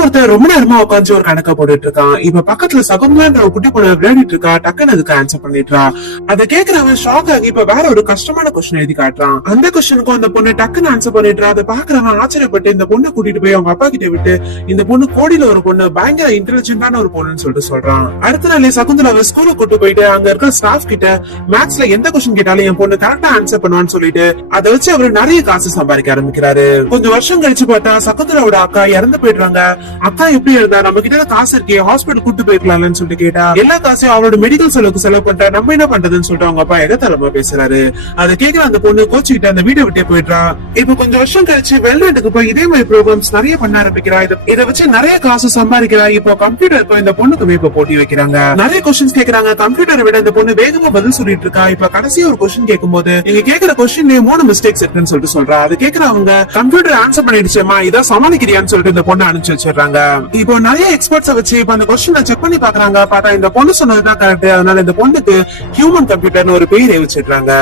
ஒருத்தர் ரொம்ப நேரமா உட்காந்து ஒரு கணக்க போட்டுட்டு இருக்கான். இப்ப பக்கத்துல சகுந்தலான்ற ஒரு குட்டி பொண்ணு விளையாடிட்டு இருக்கா. டக்குன்னு அதுக்கு ஆன்சர் பண்ணிடுறா. அதை கேக்குறவன் ஷாக் ஆகி இப்ப வேற ஒரு கஷ்டமான கொஸ்டின் எழுதி காட்டுறான். அந்த கொஸ்டினுக்கும் அந்த பொண்ணு டக்குன்னு ஆன்சர் பண்ணிடுறா. அதை பாக்குறவன் ஆச்சரியப்பட்டு இந்த பொண்ணை கூட்டிட்டு போய் அவங்க அப்பா கிட்ட விட்டு இந்த பொண்ணு கோடியில ஒரு பொண்ணு, பயங்கர இன்டெலிஜென்டான ஒரு பொண்ணுன்னு சொல்லிட்டு சொல்றான். அடுத்த நாளே சகுந்தலாவை ஸ்கூலுக்கு கூட்டு போயிட்டு அங்க இருக்க ஸ்டாஃப் கிட்ட மேத்ஸ்ல எந்த கொஸ்டின் கேட்டாலும் என் பொண்ணு கரெக்டா ஆன்சர் பண்ணுவான்னு சொல்லிட்டு அதை வச்சு அவரு நிறைய காசு சம்பாதிக்க ஆரம்பிக்கிறாரு. கொஞ்சம் வருஷம் கழிச்சு பார்த்தா சகுந்தலாவோட அக்கா இறந்து போயிடுறாங்க. அக்கா எப்படி இருந்தா, நம்ம கிட்ட காசு இருக்கே, ஹாஸ்பிட்டல் கூட்டு போயிருக்கலாம்னு சொல்லிட்டு கேட்டா எல்லா காசையும் அவரோட மெடிக்கல் செலவுக்கு செலவு பண்ணிட்டா, நம்ம என்ன பண்றதுன்னு சொல்லிட்டு அவங்க அப்பா எகத்தலமா பேசுறாரு. அதை கேட்கிற அந்த பொண்ணு கோச்சுக்கிட்டு அந்த வீட்டை விட்டே போயிடுறா. இப்ப கொஞ்சம் வருஷம் கழிச்சு வெளிநாட்டுக்கு போய் இதே மாதிரி ப்ரோக்ராம்ஸ் நிறைய பண்ண ஆரம்பிக்கிறா. இதை வச்சு நிறைய காசு சம்பாதிக்கிறா. இப்போ கம்ப்யூட்டர் இந்த பொண்ணுக்கு இப்ப போட்டி வைக்கிறாங்க. நிறைய கொஸ்டின்ஸ் கேக்குறாங்க. கம்ப்யூட்டரை விட இந்த பொண்ணு வேகமா பதில் சொல்லிட்டு இருக்கா. இப்ப கடைசியா ஒரு கொஸ்டின் கேட்கும் போது நீங்க கேக்குற கொஸ்டின்லயே 3 மிஸ்டேக்ஸ் இருக்குன்னு சொல்லிட்டு சொல்றா. அது கேக்குறவங்க கம்ப்யூட்டர் ஆன்சர் பண்ணிடுச்சேமா, இதான் சமாளிக்கிறியான்னு சொல்லிட்டு இந்த பொண்ணு அனுப்பிச்சு வச்சிடறாங்க. இப்போ நிறைய எக்ஸ்பர்ட்ஸ் வச்சு இப்ப அந்த கொஸ்டினை செக் பண்ணி பாக்குறாங்க. பார்த்தா இந்த பொண்ணு சொன்னதுதான் கரெக்ட். அதனால இந்த பொண்ணுக்கு ஹியூமன் கம்ப்யூட்டர்னு ஒரு பேரை வச்சிடுறாங்க.